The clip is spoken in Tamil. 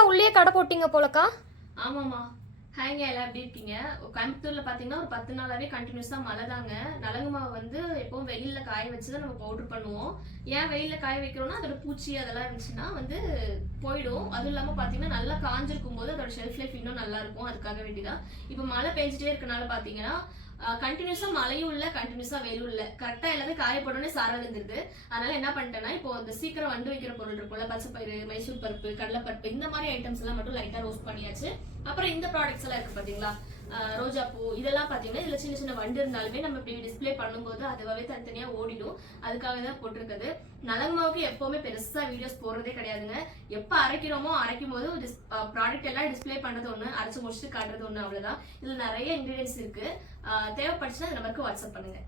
என்னக்கா உள்ளே கடை போட்டீங்க போலக்கா? ஆமாம்மா. ஹாய்ங்க, எல்லாம் எப்படி இருக்கீங்க? கோயம்புத்தூர்ல பாத்தீங்கன்னா ஒரு 10 நாளாவே கண்டினியூஸா மழை தாங்க. நலங்கு மாவு வந்து எப்பவும் வெயில்ல காய வச்சு தான் நம்ம பவுடர் பண்ணுவோம். ஏன் வெயில்ல காய வைக்கிறோம்னா அதோட பூச்சி அதெல்லாம் இருந்துச்சுன்னா வந்து போயிடும். அதுவும் இல்லாம பாத்தீங்கன்னா நல்லா காஞ்சிருக்கும் போது அதோட ஷெல்ஃப் லைஃப் இன்னும் நல்லா இருக்கும். அதுக்காக வேண்டிதான். இப்போ மழை பெஞ்சிட்டே இருக்கனால பாத்தீங்கன்னா கண்டினியூஸா மழையும் இல்ல, கண்டினியூஸா வெயிலும் இல்ல. கரெக்டா எல்லாமே காயப்படனே சாரல் இருந்துருது. அதனால என்ன பண்ணிட்டேன்னா, இப்போ இந்த சீக்கிரம் வண்டு வைக்கிற பொருள் இருக்கும்ல, பச்சைப்பயிறு, மைசூர் பருப்பு, கடலைப்பருப்பு, இந்த மாதிரி ஐட்டம்ஸ் எல்லாம் மட்டும் லைட்டா ரோஸ்ட் பண்ணியாச்சு. அப்புறம் இந்த ப்ராடக்ட்ஸ் எல்லாம் இருக்கு பாத்தீங்களா, ரோஜா பூ, இதெல்லாம் பாத்தீங்கன்னா இதுல சின்ன சின்ன வண்டு இருந்தாலுமே நம்ம இப்படி டிஸ்பிளே பண்ணும்போது அதுவாவே தனித்தனியா ஓடிடும். அதுக்காக தான் போட்டிருக்குது. நலங்கு மாவுக்கு எப்பவுமே பெருசா வீடியோஸ் போடுறதே கிடையாதுங்க. எப்ப அரைக்கிறோமோ அரைக்கும் போது ப்ராடக்ட் எல்லாம் டிஸ்பிளே பண்றது ஒண்ணு, அரைச்சு முடிச்சுட்டு காட்டுறது ஒண்ணு, அவ்வளவுதான். இதுல நிறைய இன்கிரீடியன்ஸ் இருக்கு. தேவைப்படுச்சுன்னா இந்த நம்பருக்கு வாட்ஸ்அப் பண்ணுங்க.